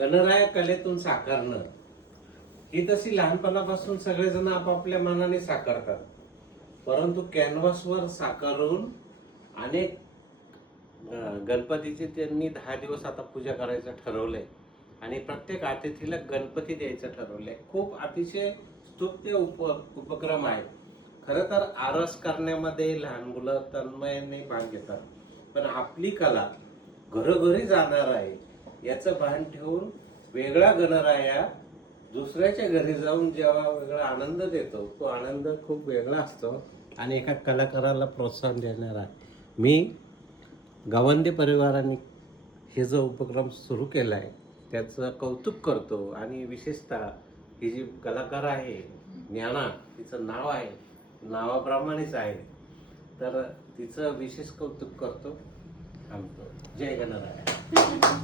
गणराया कलेतून साकारणं ही तशी लहानपणापासून सगळेजण आपापल्या मनाने साकारतात, परंतु कॅनव्हासवर साकारून अनेक गणपतीची त्यांनी 10 दिवस आता पूजा करायचं ठरवलंय आणि प्रत्येक अतिथीला गणपती द्यायचं ठरवलंय. खूप अतिशय स्तुत्य उपक्रम आहे. खरं तर आरस करण्यामध्ये लहान मुलं तन्मयाने भाग घेतात, पण आपली कला घरोघरी जाणार आहे याचं भान ठेवून वेगळा गणराया दुसऱ्याच्या घरी जाऊन जेव्हा वेगळा आनंद देतो, तो आनंद खूप वेगळा असतो आणि एका कलाकाराला प्रोत्साहन देणार आहे. मी गावंदे परिवाराने हे जो उपक्रम सुरू केला आहे त्याचं कौतुक करतो आणि विशेषतः ही जी कलाकार आहे ज्ञाना, तिचं नाव आहे, नावाप्रमाणेच आहे, तर तिचं विशेष कौतुक करतो. थांबतो. जय गणराया.